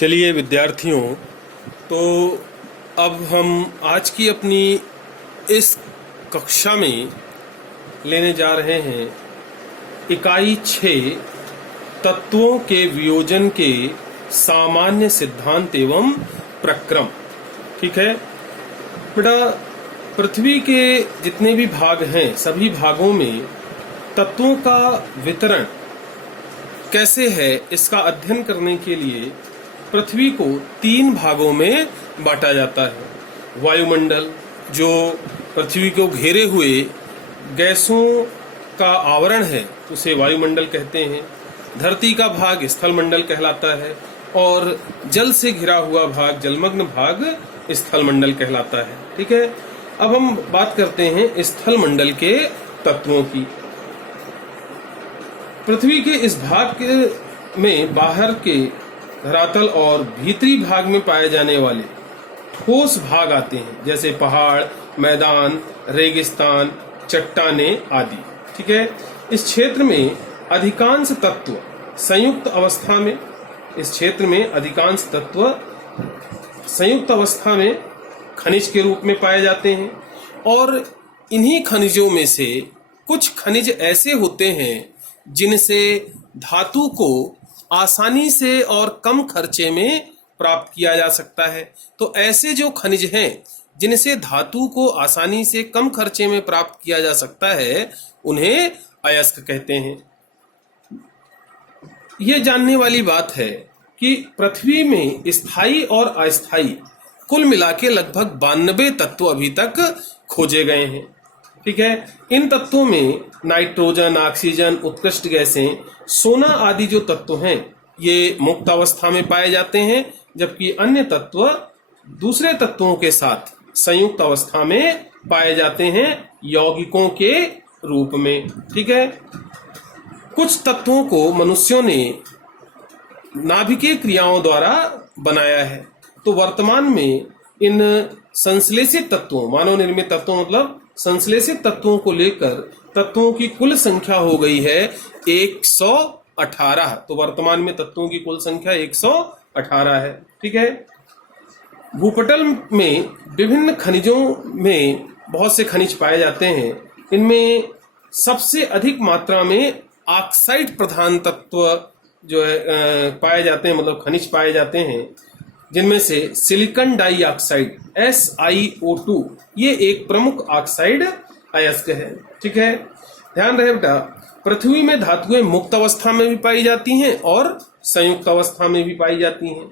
चलिए विद्यार्थियों, तो अब हम आज की अपनी इस कक्षा में लेने जा रहे हैं इकाई 6 तत्वों के वियोजन के सामान्य सिद्धांत एवं प्रक्रम। ठीक है बेटा, पृथ्वी के जितने भी भाग हैं सभी भागों में तत्वों का वितरण कैसे है इसका अध्ययन करने के लिए पृथ्वी को 3 भागों में बांटा जाता है। वायुमंडल, जो पृथ्वी को घेरे हुए गैसों का आवरण है उसे वायुमंडल कहते हैं। धरती का भाग स्थलमंडल कहलाता है और जल से घिरा हुआ भाग, जलमग्न भाग, स्थलमंडल कहलाता है। ठीक है, अब हम बात करते हैं स्थलमंडल के तत्वों की। पृथ्वी के इस भाग में बाहर के धरातल और भीतरी भाग में पाए जाने वाले ठोस भाग आते हैं, जैसे पहाड़, मैदान, रेगिस्तान, चट्टानें आदि। ठीक है, इस क्षेत्र में अधिकांश तत्व संयुक्त अवस्था में खनिज के रूप में पाए जाते हैं और इन्हीं खनिजों में से कुछ खनिज ऐसे होते हैं जिनसे धातु को आसानी से और कम खर्चे में प्राप्त किया जा सकता है। तो ऐसे जो खनिज हैं जिनसे धातु को आसानी से कम खर्चे में प्राप्त किया जा सकता है उन्हें अयस्क कहते हैं। यह जानने वाली बात है कि पृथ्वी में स्थायी और अस्थायी कुल मिला के लगभग 92 तत्व अभी तक खोजे गए हैं। ठीक है, इन तत्वों में नाइट्रोजन, ऑक्सीजन, उत्कृष्ट गैसें, सोना आदि जो तत्व हैं ये मुक्त अवस्था में पाए जाते हैं, जबकि अन्य तत्व दूसरे तत्वों के साथ संयुक्त अवस्था में पाए जाते हैं यौगिकों के रूप में। ठीक है, कुछ तत्वों को मनुष्यों ने नाभिकीय क्रियाओं द्वारा बनाया है। तो वर्तमान में इन संश्लेषित तत्वों, मानव निर्मित तत्वों मतलब संश्लेषित तत्वों को लेकर तत्वों की कुल संख्या हो गई है 118। तो वर्तमान में तत्वों की कुल संख्या 118 है। ठीक है, भूपटल में विभिन्न खनिजों में बहुत से खनिज पाए जाते हैं। इनमें सबसे अधिक मात्रा में ऑक्साइड प्रधान तत्व जो है पाए जाते हैं, मतलब खनिज पाए जाते हैं, जिनमें से सिलिकॉन डाइऑक्साइड SiO2 ये एक प्रमुख ऑक्साइड अयस्क है। ठीक है, ध्यान रहे बेटा, पृथ्वी में धातुएं मुक्त अवस्था में भी पाई जाती हैं और संयुक्त अवस्था में भी पाई जाती हैं।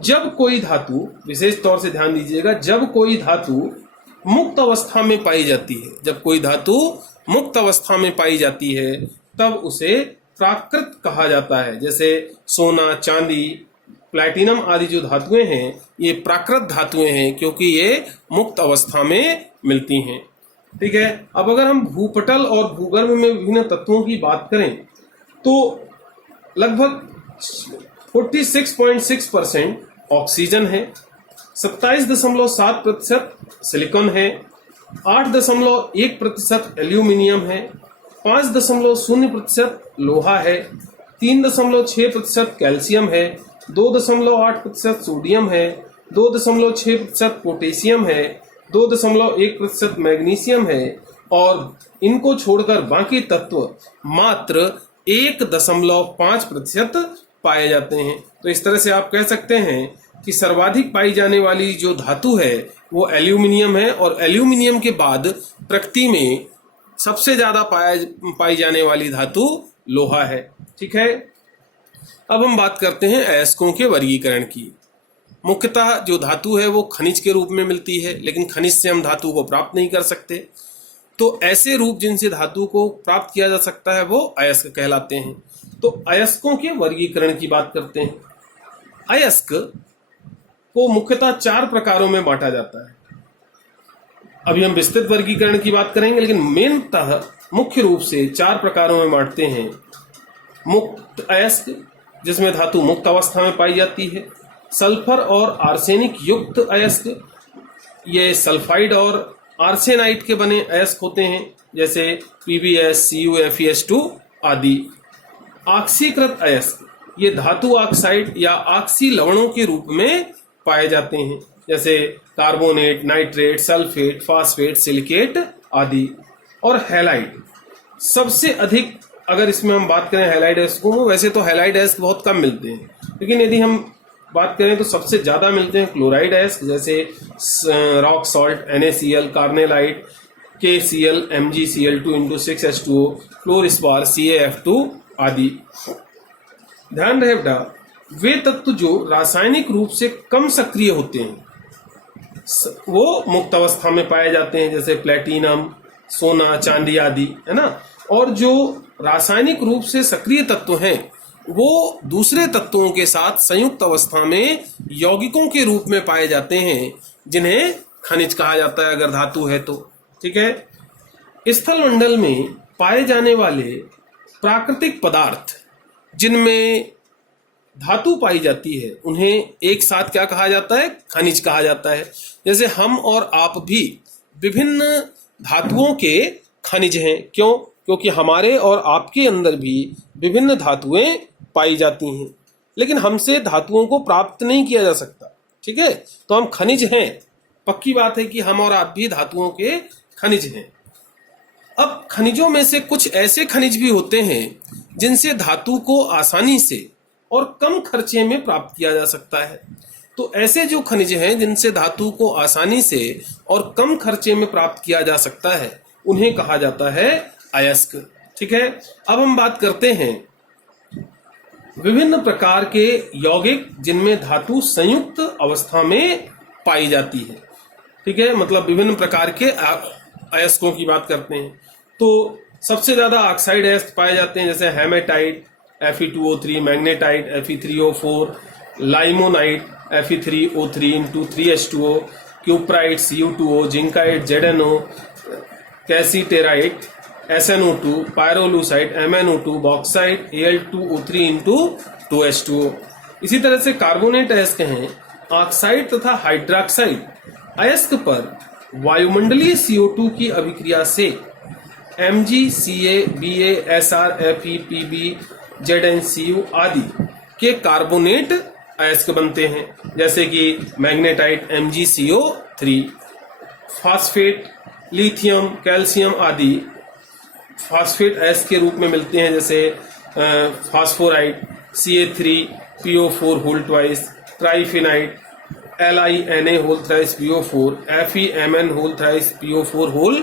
जब कोई धातु, विशेष तौर से ध्यान दीजिएगा, जब कोई धातु मुक्त अवस्था में पाई जाती है, तब उसे प्राकृत कहा जाता है। जैसे सोना, चांदी, प्लैटिनम आदि जो धातुएं हैं ये प्राकृत धातुएं हैं क्योंकि ये मुक्त अवस्था में मिलती हैं। ठीक है, अब अगर हम भूपटल और भूगर्भ में विभिन्न तत्वों की बात करें तो लगभग 46.6% ऑक्सीजन है, 27.7% सिलिकॉन है, 8.1% एल्यूमिनियम है, 5.0% लोहा है, 3.6% कैल्शियम है, 2.8% सोडियम है, 2.6% पोटेशियम है, 2.1% मैग्नीशियम है और इनको छोड़कर बाकी तत्व मात्र 1.5% पाए जाते हैं। तो इस तरह से आप कह सकते हैं कि सर्वाधिक पाई जाने वाली जो धातु है वो एल्यूमिनियम है और एल्यूमिनियम के बाद प्रकृति में सबसे ज्यादा पाई जाने वाली धातु लोहा है। ठीक है, अब हम बात करते हैं अयस्कों के वर्गीकरण की। मुख्यतः जो धातु है वो खनिज के रूप में मिलती है, लेकिन खनिज से हम धातु को प्राप्त नहीं कर सकते। तो ऐसे रूप जिनसे धातु को प्राप्त किया जा सकता है वो अयस्क कहलाते हैं। तो अयस्कों के वर्गीकरण की बात करते हैं। अयस्क को मुख्यतः 4 प्रकारों में बांटा जाता है। अभी हम विस्तृत वर्गीकरण की बात करेंगे, लेकिन मुख्य रूप से 4 प्रकारों में बांटते हैं। मुक्त अयस्क, जिसमें धातु मुक्त अवस्था में पाई जाती है। सल्फर और आर्सेनिक युक्त अयस्क, ये सल्फाइड और आर्सेनाइट के बने अयस्क होते हैं, जैसे PbS, CuFeS2 आदि। ऑक्सीकृत अयस्क, ये धातु ऑक्साइड या ऑक्सी लवणों के रूप में पाए जाते हैं, जैसे carbonate, nitrate, sulphate, phosphate, silicate आदि। और हैलाइड सबसे अधिक, अगर इसमें हम बात करें हैलाइड एस्क को, वैसे तो हैलाइड एस्क बहुत कम मिलते हैं, लेकिन यदि हम बात करें तो सबसे ज्यादा मिलते हैं क्लोराइड एस्क, जैसे rock salt, NaCl, carnallite, KCl, MgCl2 fluorspar, CaF2 आदि। ध्यान रहे बेटा, वे तत्व जो रासायनिक रूप से कम सक्रिय होते हैं वो मुक्त अवस्था में पाए जाते हैं, जैसे प्लेटिनम, सोना, चांदी आदि, है ना। और जो रासायनिक रूप से सक्रिय तत्व हैं वो दूसरे तत्वों के साथ संयुक्त अवस्था में यौगिकों के रूप में पाए जाते हैं, जिन्हें खनिज कहा जाता है अगर धातु है तो। ठीक है। स्थल मंडल में पाए जाने वाले प्राकृतिक पदार्थ जिनमें धातु पाई जाती है उन्हें एक साथ क्या कहा जाता है? खनिज कहा जाता है। जैसे हम और आप भी विभिन्न धातुओं के खनिज हैं। क्यों? क्योंकि हमारे और आपके अंदर भी विभिन्न धातुएं पाई जाती हैं, लेकिन हमसे धातुओं को प्राप्त नहीं किया जा सकता। ठीक है, तो हम खनिज हैं। पक्की बात है कि हम और आप भी धातुओं के खनिज हैं। अब खनिजों में से कुछ ऐसे खनिज भी होते हैं जिनसे धातु को आसानी से और कम खर्चे में प्राप्त किया जा सकता है। तो ऐसे जो खनिज हैं जिनसे धातु को आसानी से और कम खर्चे में प्राप्त किया जा सकता है उन्हें कहा जाता है अयस्क। ठीक है, अब हम बात करते हैं विभिन्न प्रकार के यौगिक जिनमें धातु संयुक्त अवस्था में पाई जाती है। ठीक है, मतलब विभिन्न प्रकार के अयस्कों की बात करते हैं। तो सबसे ज्यादा ऑक्साइड अयस्क पाए जाते हैं, जैसे hematite Fe2O3, magnetite Fe3O4, limonite Fe3O3 cuprite Cu2O, zincite ZnO, cassiterite SnO2, pyrolusite MnO2, bauxite Al2O3 इसी तरह से कार्बोनेट अयस्क हैं ऑक्साइड तथा हाइड्रोक्साइड अयस्क पर वायुमंडलीय CO2 की अभिक्रिया से Mg, Ba, Sr, Fe, Pb, ZnCu आदि के कार्बोनेट अयस्क बनते हैं, जैसे कि magnetite MgCO3। Phosphate, lithium, calcium आदि फास्फेट अयस्क के रूप में मिलते हैं, जैसे फास्फोराइट Ca3PO4 ट्राइफिनाइट LiNa3PO4 FeMn3PO4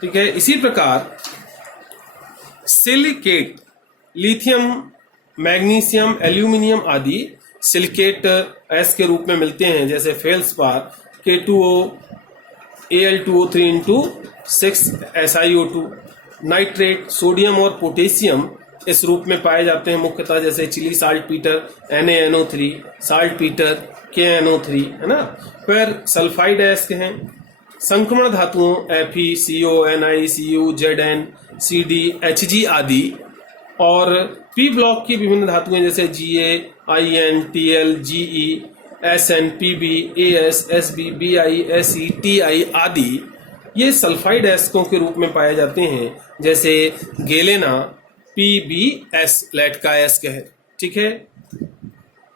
ठीक है। इसी प्रकार सिलिकेट, लिथियम, मैग्नीशियम, एल्यूमिनियम आदि सिलिकेट अयस्क के रूप में मिलते हैं, जैसे feldspar K2O, Al2O3 nitrate, sodium और पोटेशियम इस रूप में पाए जाते हैं मुख्यतः, जैसे Chile saltpetre NaNO3, saltpetre KNO3, है ना। फिर सल्फाइड अयस्क हैं संक्रमण धातुओं Fe, CO, Ni, Cu, Zn, Cd, Hg आदि, और P ब्लॉक की विभिन्न धातुएं जैसे Ga, In, Tl, Ge, Sn, Pb, As, Sb, Bi, Se, Ti आदि ये सल्फाइड अयस्कों के रूप में पाए जाते हैं, जैसे गेलेना PbS लेड का अयस्क है। ठीक है।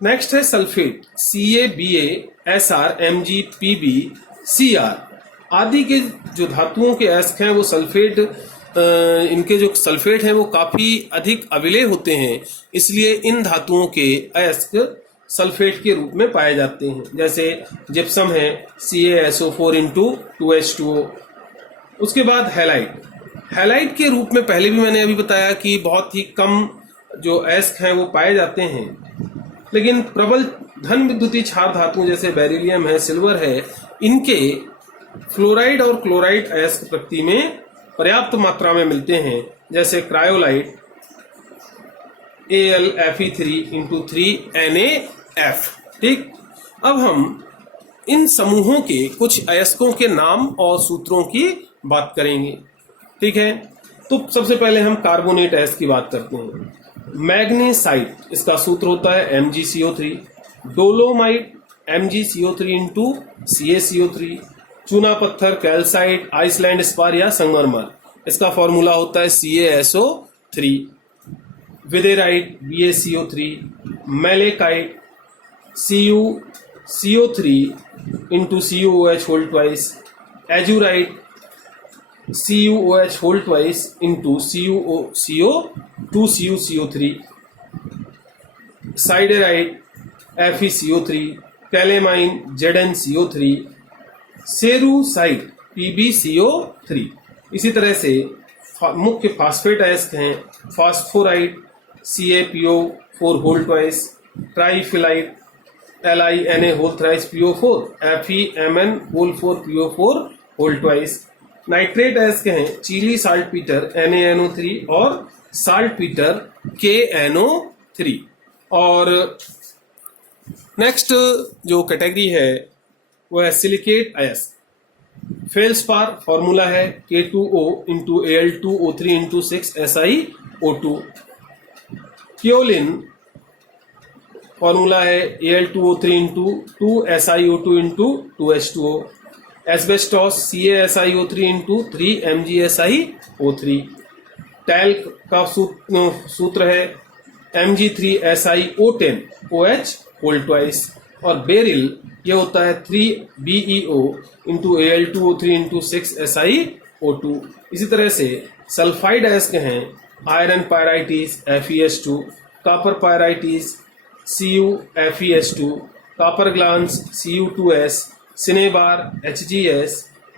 नेक्स्ट है sulphate Ca, Ba, Sr, Mg, Pb, Cr आदि के जो धातुओं के अयस्क हैं वो सल्फेट, इनके जो सल्फेट हैं वो काफी अधिक अविलेय होते हैं, इसलिए इन धातुओं के अयस्क सल्फेट के रूप में पाए जाते हैं, जैसे जिप्सम है CaSO4 उसके बाद हैलाइड। हैलाइड के रूप में पहले भी मैंने अभी बताया कि बहुत ही कम जो अयस्क हैं वो पाए जाते हैं, लेकिन प्रबल धन विद्युतीय क्षार धातुओं जैसे बेरिलियम है, सिल्वर है, इनके फ्लोराइड और क्लोराइड अयस्क प्रकृति में पर्याप्त मात्रा में मिलते हैं, जैसे क्रायोलाइट AlFe3 ठीक। अब हम इन समूहों के कुछ अयस्कों के नाम और सूत्रों की बात करेंगे। ठीक है, तो सबसे पहले हम कार्बोनेट अयस्क की बात करते हैं। मैग्नेसाइट, इसका सूत्र होता है MgCO3। Dolomite MgCO3 CaCO3। चूना पत्थर कैल्साइट, आइसलैंड स्पार या संगमरमर, इसका फॉर्मूला होता है CaSO3। विदेराइट BaCO3, malachite CuCO3 into CuOH whole twice, एजूराइट CuOH whole twice into CuCO2CuCO3, साइडेराइट FeCO3, calamine ZnCO3, सेरूसाइट PbCO3। इसी तरह से मुख्य फास्फेट अयस्क हैं फास्फोराइट CaPO4 whole twice, ट्राइफिलाइट LiNa whole thrice PO4, FeMn whole 4 PO4 whole twice। Nitrate अयस्क हैं Chile saltpetre NaNO3 और saltpetre KNO3। और नेक्स्ट जो कैटेगरी है वो है सिलिकेट अयस्क। फेल्सपार फॉर्मूला है K2O into Al2O3 into 6 SiO2। क्योलिन formula है Al2O3 into 2 SiO2 into 2H2O। Asbestos CaSiO3 into 3 MgSiO3। Talc का सूत्र है Mg3SiO10 OH whole twice। और बेरिल ये होता है 3BeO into Al2O3 into 6 SiO2। इसी तरह से सल्फाइड अयस्क हैं iron pyrites FeS2, copper pyrites CuFeS2, copper glance Cu2S, cinnabar HgS,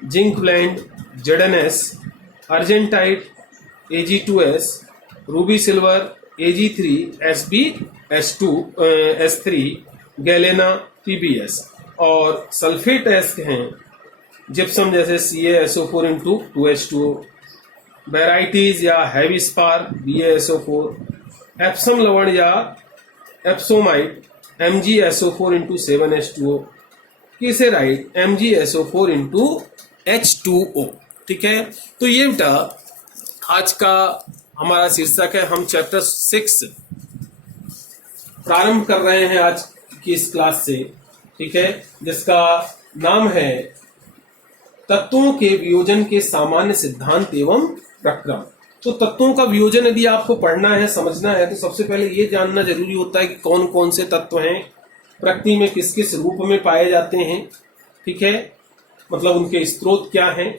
zinc blende ZnS, argentite Ag2S, ruby silver Ag3SbS2 S3, galena PbS। और सल्फेट अयस्क हैं जिप्सम जैसे CaSO4 into 2H2O, बेराइटीज या हैवी स्पार BaSO4, एप्सम लवण या एप्सोमाइट MgSO4 into 7H2O, कीसेराइट MgSO4 into H2O। ठीक है, तो ये बेटा आज का हमारा शीर्षक है। हम चैप्टर 6 प्रारंभ कर रहे हैं आज की इस क्लास से, ठीक है, जिसका नाम है तत्वों के वियोजन के सामान्य सिद्धांत एवं प्रक्रम। तो तत्वों का वियोजन यदि आपको पढ़ना है, समझना है, तो सबसे पहले ये जानना जरूरी होता है कि कौन कौन से तत्व हैं, प्रकृति में किस किस रूप में पाए जाते हैं, ठीक है, मतलब उनके स्रोत क्या हैं।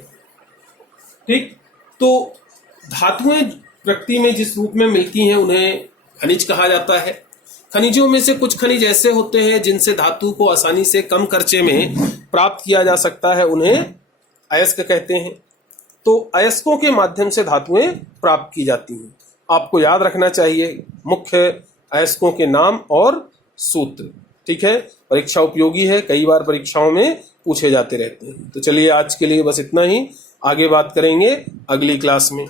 ठीक, तो धातुएं प्रकृति में जिस रूप में मिलती हैं उन्हें खनिज कहा जाता है। खनिजों में से कुछ खनिज ऐसे होते हैं जिनसे धातु को आसानी से कम खर्चे में प्राप्त किया जा सकता है, उन्हें अयस्क कहते हैं। तो अयस्कों के माध्यम से धातुएं प्राप्त की जाती हैं। आपको याद रखना चाहिए मुख्य अयस्कों के नाम और सूत्र, ठीक है, परीक्षा उपयोगी है, कई बार परीक्षाओं में पूछे जाते रहते हैं। तो चलिए आज के लिए बस इतना ही, आगे बात करेंगे अगली क्लास में।